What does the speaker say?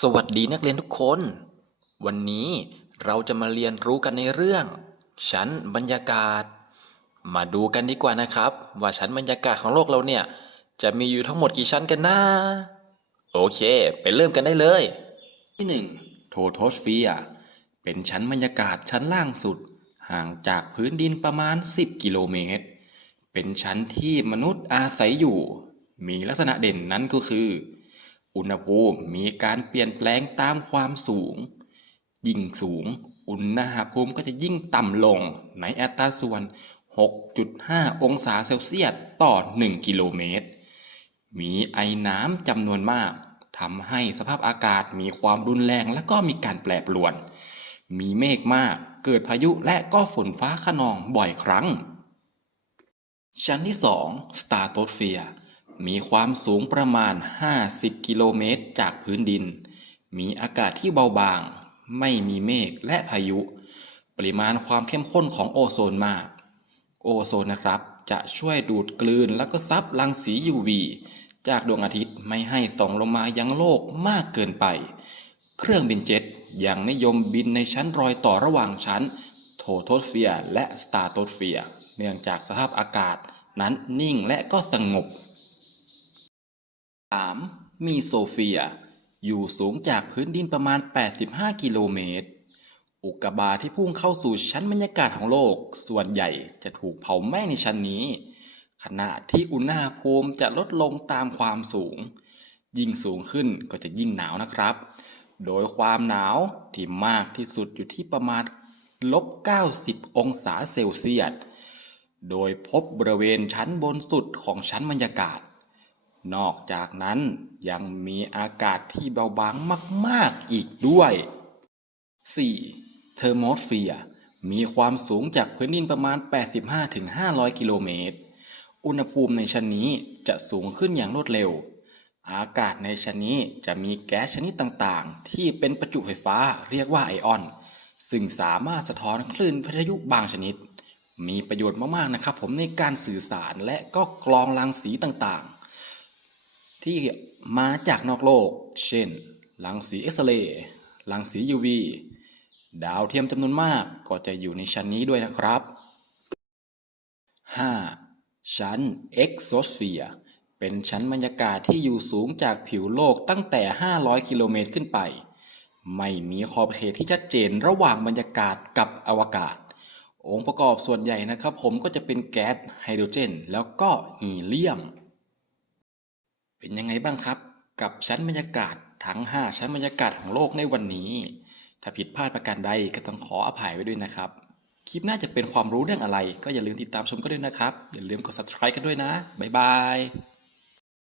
สวัสดีนักเรียนทุกคน วันนี้เราจะมาเรียนรู้กันในเรื่อง ชั้นบรรยากาศ มาดูกันดีกว่านะครับ ว่าชั้นบรรยากาศของโลกเราเนี่ย จะมีอยู่ทั้งหมดกี่ชั้นกันนะโอเค ไปเริ่มกันได้เลย ที่หนึ่งโทโทสเฟียร์เป็นชั้นบรรยากาศชั้นล่างสุด ห่างจากพื้นดินประมาณ 10 กิโลเมตร เป็นชั้นที่มนุษย์อาศัยอยู่ มีลักษณะเด่นนั้นก็คือ อุณหภูมิมีการเปลี่ยนแปลงตามความสูง ยิ่งสูง อุณหภูมิก็จะยิ่งต่ำลงในอัตราส่วน 6.5 องศาเซลเซียสต่อ 1 กิโลเมตร มีไอน้ำจำนวนมากทำให้สภาพอากาศมีความรุนแรงและก็มีการแปรปรวน มีเมฆมากเกิดพายุและก็ฝนฟ้าขนองบ่อยครั้ง ชั้นที่2สตาร์โตเฟีย มีความสูงประมาณ 50 กิโลเมตรจากพื้นดิน มีอากาศที่เบาบาง ไม่มีเมฆและพายุ ปริมาณความเข้มข้นของโอโซนมาก โอโซนนะครับจะช่วยดูดกลืนแล้วก็ซับรังสี UV จากดวงอาทิตย์ไม่ให้ส่องลงมายังโลกมากเกินไป เครื่องบินเจ็ตยังนิยมบินในชั้นรอยต่อระหว่างชั้น โทโทสเฟียร์และสตาร์โตสเฟียร์เนื่องจากสภาพอากาศนั้นนิ่งและก็สงบ 3. มีโซเฟีย อยู่สูงจากพื้นดินประมาณ 85 กิโลเมตร อุกกาบาตที่พุ่งเข้าสู่ชั้นบรรยากาศของโลก ส่วนใหญ่จะถูกเผาไหม้ในชั้นนี้ ขณะที่อุณหภูมิจะลดลงตามความสูง ยิ่งสูงขึ้นก็จะยิ่งหนาวนะครับ โดยความหนาวที่มากที่สุดอยู่ที่ประมาณลบ 90 องศาเซลเซียส โดยพบบริเวณชั้นบนสุดของชั้นบรรยากาศ นอกจากนั้นยังมีอากาศที่เบาบางมากๆอีกด้วย 4. เทอร์โมสเฟียร์มีความสูงจากพื้นดินประมาณ 85-500 กิโลเมตร อุณหภูมิในชั้นนี้จะสูงขึ้นอย่างรวดเร็ว อากาศในชั้นนี้จะมีแก๊สชนิดต่างๆ ที่เป็นประจุไฟฟ้าเรียกว่าไอออน ซึ่งสามารถสะท้อนคลื่นวิทยุบางชนิด มีประโยชน์มากๆนะครับผมในการสื่อสารและก็กรองรังสีต่างๆ ที่มาจากนอกโลก เช่น รังสีเอ็กซเรย์ รังสี UV ดาวเทียมจำนวนมากก็จะอยู่ในชั้นนี้ด้วยนะครับ 5. ชั้น Exosphere เป็นชั้นบรรยากาศที่อยู่สูงจากผิวโลกตั้งแต่ 500 กิโลเมตรขึ้นไป ไม่มีขอบเขตที่ชัดเจนระหว่างบรรยากาศกับอวกาศ องค์ประกอบส่วนใหญ่นะครับผมก็จะเป็นแก๊สไฮโดรเจน แล้วก็ฮีเลียม เป็นยังไงบ้างครับ กับชั้นบรรยากาศทั้ง 5 ชั้นบรรยากาศของโลกในวันนี้ ถ้าผิดพลาดประการใดก็ต้องขออภัยไว้ด้วยนะครับ คลิปหน่าจะเป็นความรู้เรื่องอะไร ก็อย่าลืมติดตามชมกันด้วยนะครับ อย่าลืมกด subscribe กันด้วยนะ บ๊ายบาย